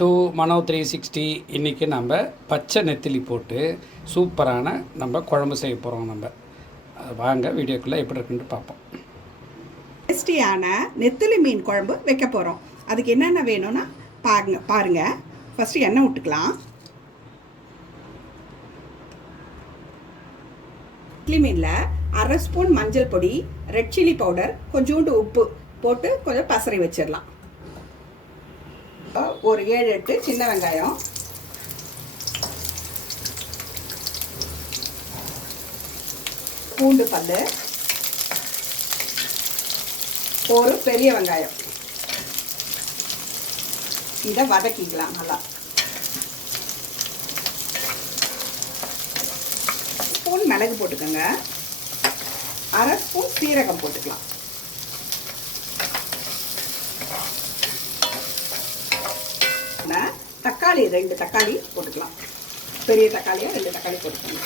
To மனோ 360 இன்றைக்கி நம்ம பச்சை நெத்திலி போட்டு சூப்பரான நம்ம குழம்பு செய்ய போகிறோம். நம்ம வாங்க வீடியோக்குள்ளே எப்படி இருக்குன்னு பார்ப்போம். டேஸ்டியான நெத்திலி மீன் குழம்பு வைக்க போகிறோம். அதுக்கு என்னென்ன வேணும்னா பாருங்கள். ஃபஸ்ட்டு எண்ணெய் விட்டுக்கலாம். நெத்திலி மீனில் அரை ஸ்பூன் மஞ்சள் பொடி, ரெட் சில்லி பவுடர், கொஞ்சோண்டு உப்பு போட்டு கொஞ்சம் பசறை வச்சிடலாம். ஒரு 7-8 சின்ன வெங்காயம், பூண்டு பல்லு, ஒரு பெரிய வெங்காயம். இதை வதக்கிக்கலாம். நல்லா ஸ்பூன் மிளகு போட்டுக்கோங்க. அரை ஸ்பூன் சீரகம் போட்டுக்கலாம். தக்காளி 2 தக்காளி போட்டுக்கலாம். பெரிய தக்காளியை 2 தக்காளி போட்டுக்கோங்க.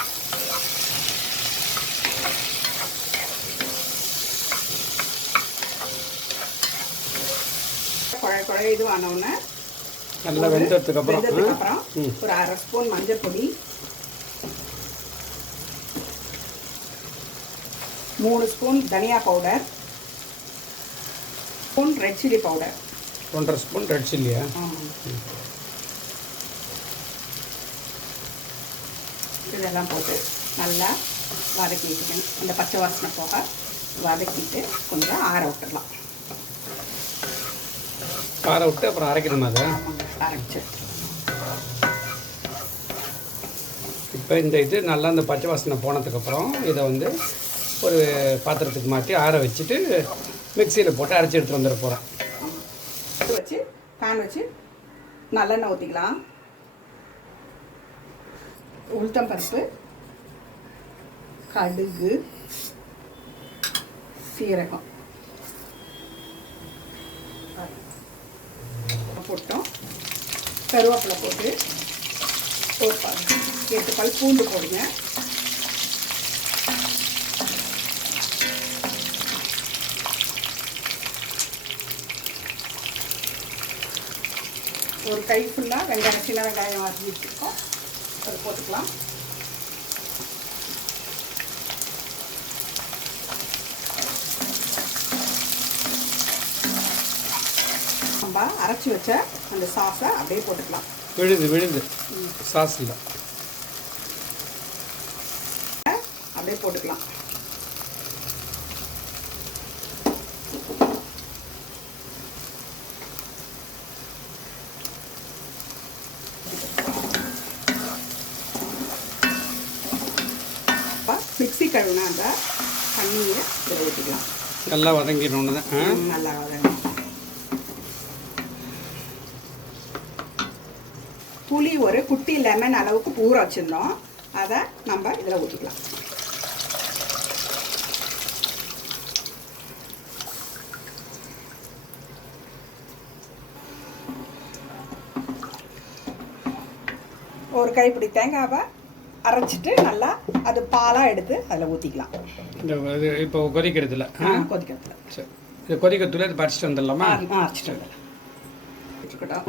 குழ இது ஆனவுடனே நல்லா வெந்ததுக்கு அப்புறம் ஒரு அரை ஸ்பூன் மஞ்சள் பொடி, 3 ஸ்பூன் தனியா powder, spoon red chilli powder, 1.5 spoon red சில்லியா. இதெல்லாம் போட்டு நல்லா வதக்கிக்கணும். அந்த பச்சை வாசனை போக வதக்கிட்டு கொஞ்சம் ஆற விட்டுடலாம். ஆற விட்டு அப்புறம் அரைக்கணுமா? அதை அரைச்சி இப்போ இந்த இது நல்லா இந்த பச்சை வாசனை போனதுக்கப்புறம் இதை வந்து ஒரு பாத்திரத்துக்கு மாற்றி ஆற வச்சுட்டு மிக்சியில் போட்டு அரைச்சி எடுத்துகிட்டு வந்துட போகிறேன். வச்சு பேன் வச்சு நல்லெண்ணெய் ஊற்றிக்கலாம். உளுத்தம் பருப்பு, கடுகு, சீரகம் போட்டோம். கருவேப்பிலை போட்டு ஒரு 8 பல் பூண்டு போடுங்க. ஒரு கை ஃபுல்லாக வெங்காயம், சின்ன வெங்காயம் அரிஞ்சு வச்சுருக்கோம். அது போட்டுக்கலாம். நம்ம அரைச்சி வச்ச அந்த சாஸை அப்படியே போட்டுக்கலாம். விழுது சாஸ் இல்லை, அப்படியே போட்டுக்கலாம். மிக்ஸி கழுவுனா அந்த தண்ணியை இதில் ஊற்றிக்கலாம். நல்லா வதங்கிடணும் தான். நல்லா வதங்கணும். புளி ஒரு குட்டி லெமன் அளவுக்கு ஊற வச்சுருந்தோம். அதை நம்ம இதில் ஊற்றிக்கலாம். ஒரு கைப்பிடி தேங்காவை அரைச்சிட்டு நல்லா அது பாலாக எடுத்து அதில் ஊற்றிக்கலாம். இப்போ கொதிக்கிறதுல சரி, இது கொதிக்கிறதுல இது பறிச்சிட்டு வந்துடலாமா? அரைச்சிட்டு வந்துடலாம். வச்சுக்கிட்டோம்.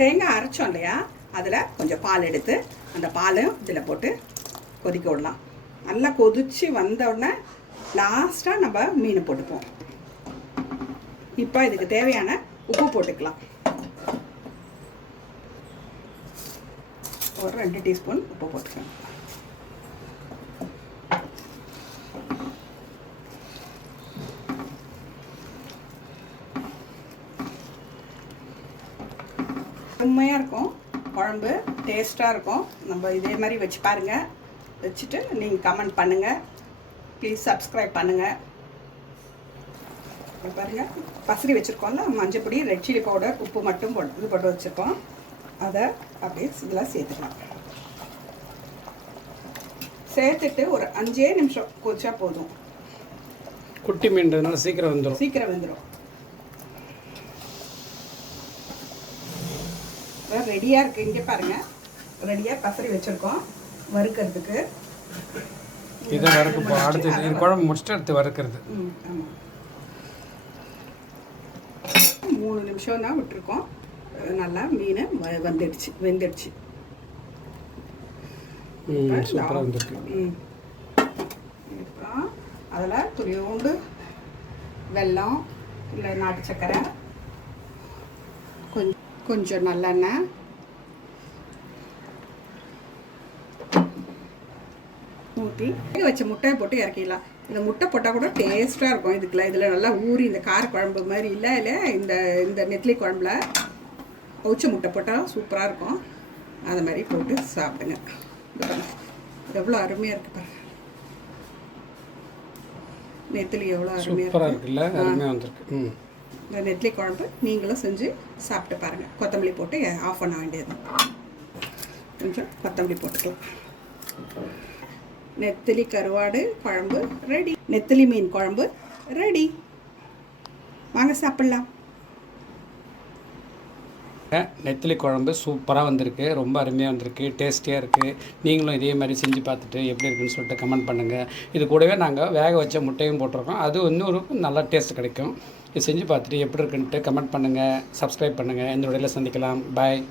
தேங்காய் அரைச்சோம் இல்லையா, அதில் கொஞ்சம் பால் எடுத்து அந்த பாலும் இதில் போட்டு கொதிக்க விடலாம். நல்லா கொதித்து வந்தோடனே லாஸ்ட்டாக நம்ம மீன் போட்டுப்போம். இப்போ இதுக்கு தேவையான உப்பு போட்டுக்கலாம். ஒரு 2 டீஸ்பூன் உப்பு போட்டுக்கலாம். உண்மையாக இருக்கும் குழம்பு, டேஸ்ட்டாக இருக்கும். நம்ம இதே மாதிரி வச்சு பாருங்கள். வச்சுட்டு நீங்கள் கமெண்ட் பண்ணுங்கள். ப்ளீஸ் சப்ஸ்கிரைப் பண்ணுங்கள். பாருங்கள், பசரி வச்சுருக்கோம்ல, மஞ்சள் பொடி, ரெட் சில்லி பவுடர், உப்பு மட்டும் போட்டு வச்சுருக்கோம். அதை அப்படியே இதில் சேர்த்துக்கலாம். சேர்த்துட்டு ஒரு 5 நிமிஷம் கொதிச்சா போதும். குட்டி மீன்றதுனால சீக்கிரம் வந்துடும். ரெடியாக இருக்குது. இங்கே பாருங்கள், ரெடியாக பசரி வச்சுருக்கோம் வறுக்கிறதுக்கு. இதை வறுக்க அடுத்து குழம்பு முடிச்சுட்டு அடுத்து வறுக்கிறது. ஆமாம். 3 நிமிஷம் தான் விட்டுருக்கோம். நல்லா மீன் வெந்துடுச்சு. சூப்பராக வந்துருக்கு. இப்போ அதில் துளியோண்டு வெல்லம் இல்லை நாட்டு சக்கரை, கொஞ்சம் நல்லெண்ணெய், ஊற்றி வச்ச முட்டையை போட்டு இறக்கிடலாம். இந்த முட்டை போட்டால் கூட டேஸ்ட்டாக இருக்கும். இதில் நல்லா ஊறி இந்த கார குழம்பு மாதிரி இல்லை இந்த நெத்திலி குழம்புல அவிச்ச முட்டை போட்டால் சூப்பராக இருக்கும். அது மாதிரி போட்டு சாப்பிடுங்க. எவ்வளோ அருமையாக இருக்குது பாருங்க. நெத்திலி எவ்வளோ அருமையாக இருக்குல்ல, அருமையாக வந்திருக்கு. இந்த நெத்திலி குழம்பு நீங்களும் செஞ்சு சாப்பிட்டு பாருங்கள். கொத்தமல்லி போட்டு ஆஃப் பண்ண வேண்டியது. கொஞ்சம் கொத்தமல்லி போட்டுக்கலாம். நெத்திலி கருவாடு குழம்பு ரெடி. நெத்திலி மீன் குழம்பு ரெடி. வாங்க சாப்பிட்லாம். நெத்திலி குழம்பு சூப்பராக வந்திருக்கு, ரொம்ப அருமையாக வந்திருக்கு, டேஸ்டியாக இருக்குது. நீங்களும் இதே மாதிரி செஞ்சு பார்த்துட்டு எப்படி இருக்குன்னு சொல்லிட்டு கமெண்ட் பண்ணுங்கள். இது கூடவே நாங்கள் வேக வச்ச முட்டையும் போட்டிருக்கோம். அது இன்னொரு நல்லா டேஸ்ட் கிடைக்கும். இது செஞ்சு பார்த்துட்டு எப்படி இருக்குன்ட்டு கமெண்ட் பண்ணுங்கள், சப்ஸ்கிரைப் பண்ணுங்கள். இந்த வீடியோவில் சந்திக்கலாம். பாய்.